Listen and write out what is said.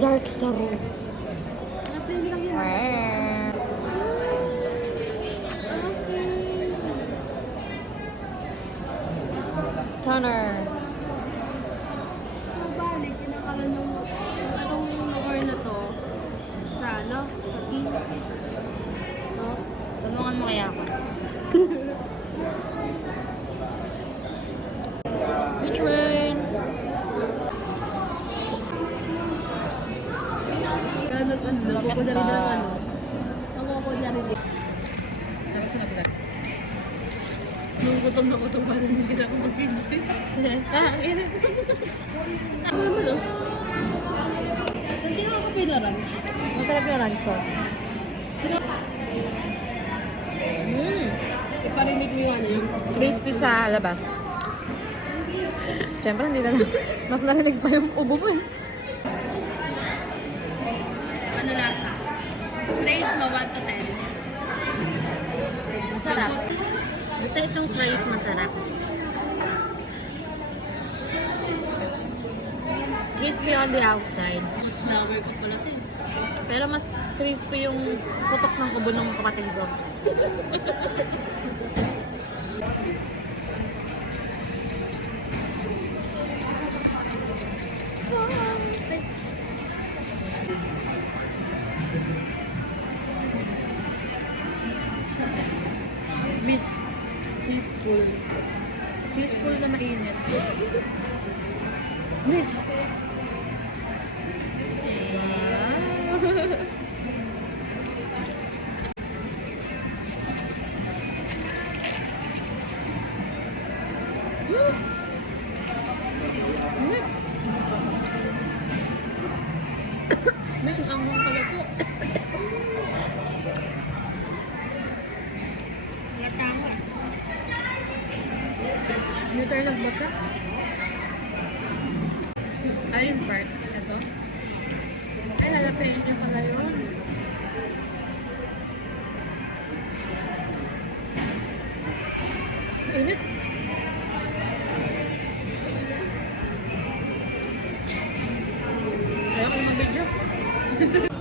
Zark Saro. Napili lang yan. Stunner. So, bali, kinakalan yung anong lugar na to sa ano? Sa team. No? Tulungan mo kaya ako. Which one? Ganun ano, Look at nakukuha rin ng that. ano. Nakukuha rin din. Tapos sinabihan. Nung gutom na gutom pa rin, hindi na ako mag-pinipit. Ang ina. Ano naman oh? Hindi na ako pinaran. Masarap yung ranch sauce. Iparinig mo yung ano yung Crispy sa labas. Siyempre, hindi na mas narinig pa yung ubo mo eh. ano lasa. Rate mo 1 to 10. Masarap. Basta itong fries masarap. Crispy on the outside. Na-workout ko na ito eh. Pero mas crispy yung putok ng ubo ng kapatid ko. Meat. Peaceful. Peaceful na mainit. Meat. Meat, ang anghang pala po. Latama. Hindi tayo nagbasa. Ay, yung part. Ito. Ay, lalapin niya pala yun. Init. Ayaw ko naman video.